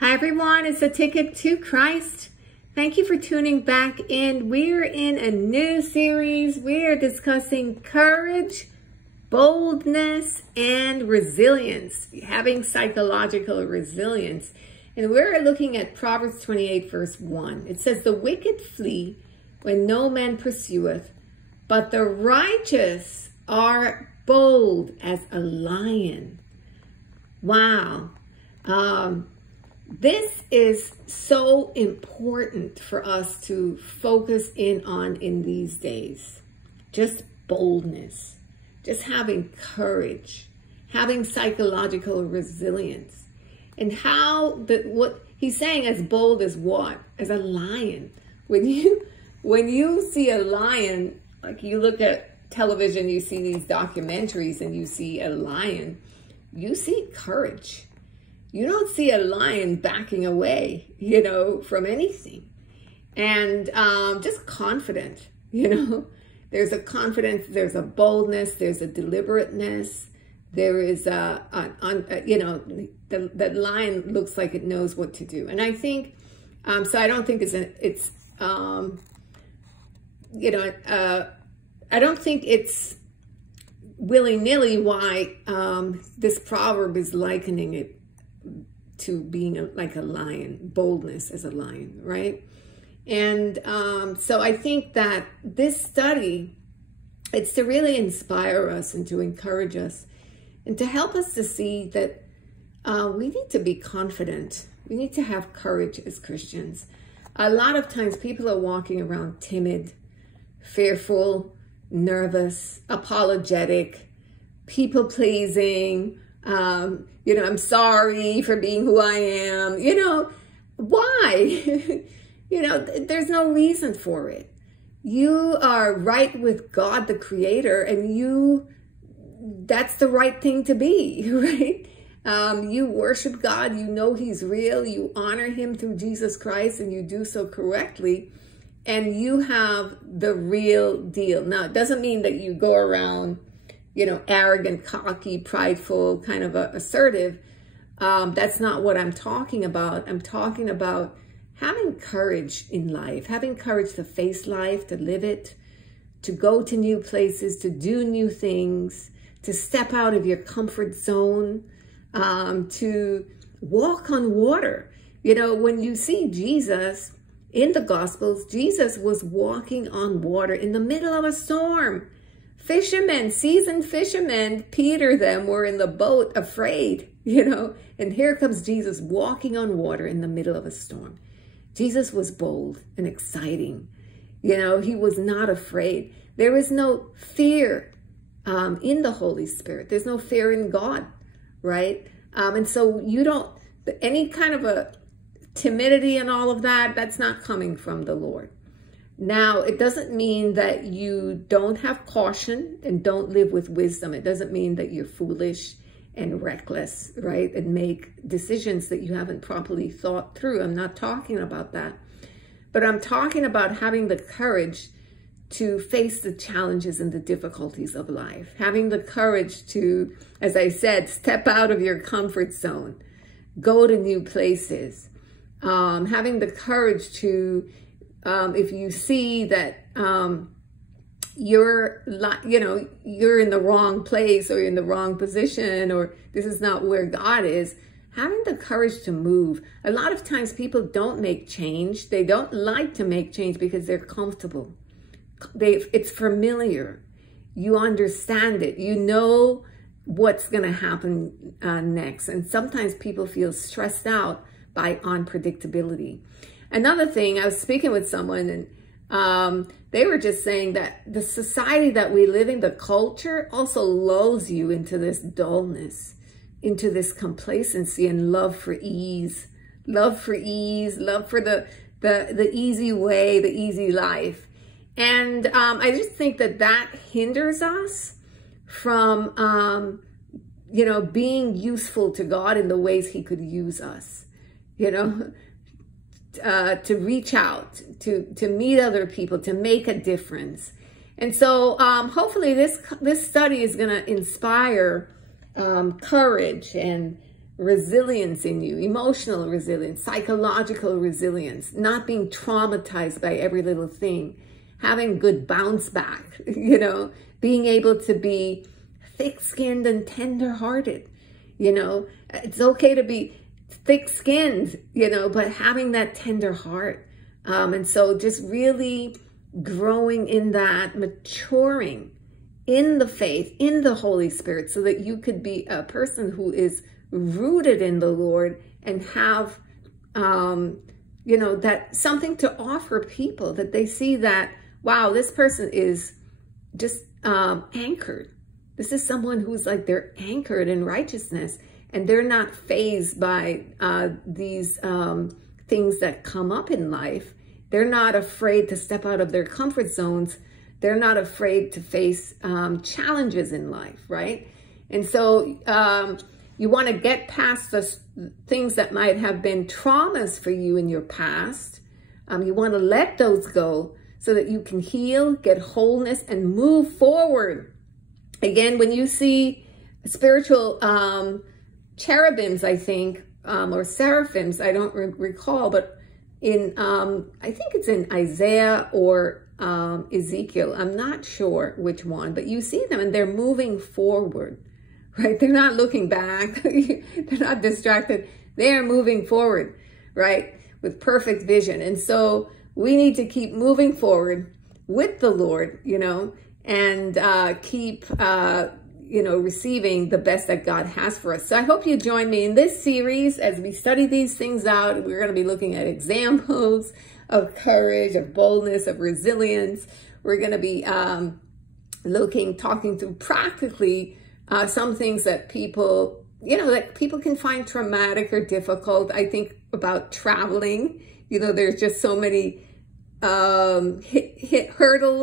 Hi everyone, it's A Ticket to Christ. Thank you for tuning back in. We're in a new series. We're discussing courage, boldness, and resilience, having psychological resilience. And we're looking at Proverbs 28 verse 1. It says, "The wicked flee when no man pursueth, but the righteous are bold as a lion." Wow. This is so important for us to focus in on in these days. Just boldness, just having courage, having psychological resilience. And what he's saying, as bold as what? As a lion. When you see a lion, like you look at television, you see these documentaries and you see a lion, you see courage. You don't see a lion backing away, from anything. And just confident, There's a confidence, there's a boldness, there's a deliberateness. There is the lion looks like it knows what to do. And I think, so I don't think I don't think it's willy-nilly why this proverb is likening it to being like a lion, boldness as a lion, right? And so I think that this study, it's to really inspire us and to encourage us and to help us to see that we need to be confident. We need to have courage as Christians. A lot of times people are walking around timid, fearful, nervous, apologetic, people-pleasing, I'm sorry for being who I am. Why? There's no reason for it. You are right with God, the Creator, and that's the right thing to be, right? You worship God, you know He's real, you honor Him through Jesus Christ, and you do so correctly, and you have the real deal. Now, it doesn't mean that you go around arrogant, cocky, prideful, kind of assertive. That's not what I'm talking about. I'm talking about having courage in life, having courage to face life, to live it, to go to new places, to do new things, to step out of your comfort zone, to walk on water. When you see Jesus in the Gospels, Jesus was walking on water in the middle of a storm. Fishermen, seasoned fishermen, Peter, them were in the boat afraid, and here comes Jesus walking on water in the middle of a storm. Jesus was bold and exciting. He was not afraid. There is no fear in the Holy Spirit. There's no fear in God, right? And so any kind of a timidity and all of that, that's not coming from the Lord. Now, it doesn't mean that you don't have caution and don't live with wisdom. It doesn't mean that you're foolish and reckless, right? And make decisions that you haven't properly thought through. I'm not talking about that. But I'm talking about having the courage to face the challenges and the difficulties of life. Having the courage to, as I said, step out of your comfort zone. Go to new places. Having the courage to, if you see that you're in the wrong place or in the wrong position or this is not where God is, having the courage to move. A lot of times people don't make change. They don't like to make change because they're comfortable. It's familiar. You understand it. You know what's going to happen next. And sometimes people feel stressed out by unpredictability. Another thing, I was speaking with someone and they were just saying that the society that we live in, the culture, also lulls you into this dullness, into this complacency and love for ease, love for the easy way, the easy life. And I just think that hinders us from, being useful to God in the ways He could use us, to reach out, to meet other people, to make a difference. And so hopefully this study is going to inspire courage and resilience in you, emotional resilience, psychological resilience, not being traumatized by every little thing, having good bounce back, you know, being able to be thick-skinned and tender-hearted. You know, it's okay to be thick-skinned, you know, but having that tender heart. And so just really growing in that, maturing in the faith, in the Holy Spirit, so that you could be a person who is rooted in the Lord and have, you know, that something to offer people, that they see that, wow, this person is just anchored. This is someone who's like, they're anchored in righteousness, and they're not fazed by these things that come up in life. They're not afraid to step out of their comfort zones. They're not afraid to face challenges in life, right? And so you want to get past the things that might have been traumas for you in your past. You want to let those go so that you can heal, get wholeness, and move forward. Again, when you see spiritual cherubims, I think, or seraphims, I don't recall, but in, I think it's in Isaiah or Ezekiel, I'm not sure which one, but you see them and they're moving forward, right? They're not looking back. They're not distracted. They're moving forward, right? With perfect vision. And so we need to keep moving forward with the Lord, you know, and keep, you know, receiving the best that God has for us. So I hope you join me in this series as we study these things out. We're going to be looking at examples of courage, of boldness, of resilience. We're going to be talking through practically some things that people, you know, that people can find traumatic or difficult. I think about traveling. You know, there's just so many hurdles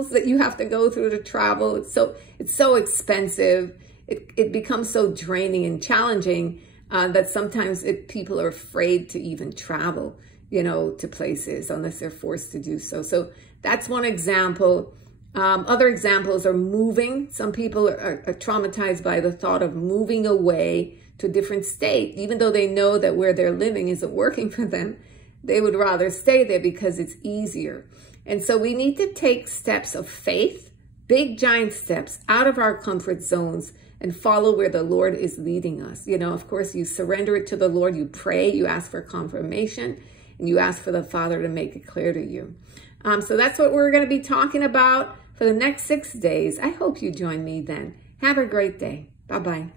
that you have to go through to travel. It's so expensive. It becomes so draining and challenging that sometimes people are afraid to even travel, you know, to places unless they're forced to do so. So that's one example. Other examples are moving. Some people are traumatized by the thought of moving away to a different state, even though they know that where they're living isn't working for them. They would rather stay there because it's easier. And so we need to take steps of faith, big giant steps out of our comfort zones and follow where the Lord is leading us. You know, of course, you surrender it to the Lord, you pray, you ask for confirmation, and you ask for the Father to make it clear to you. So that's what we're going to be talking about for the next 6 days. I hope you join me then. Have a great day. Bye-bye.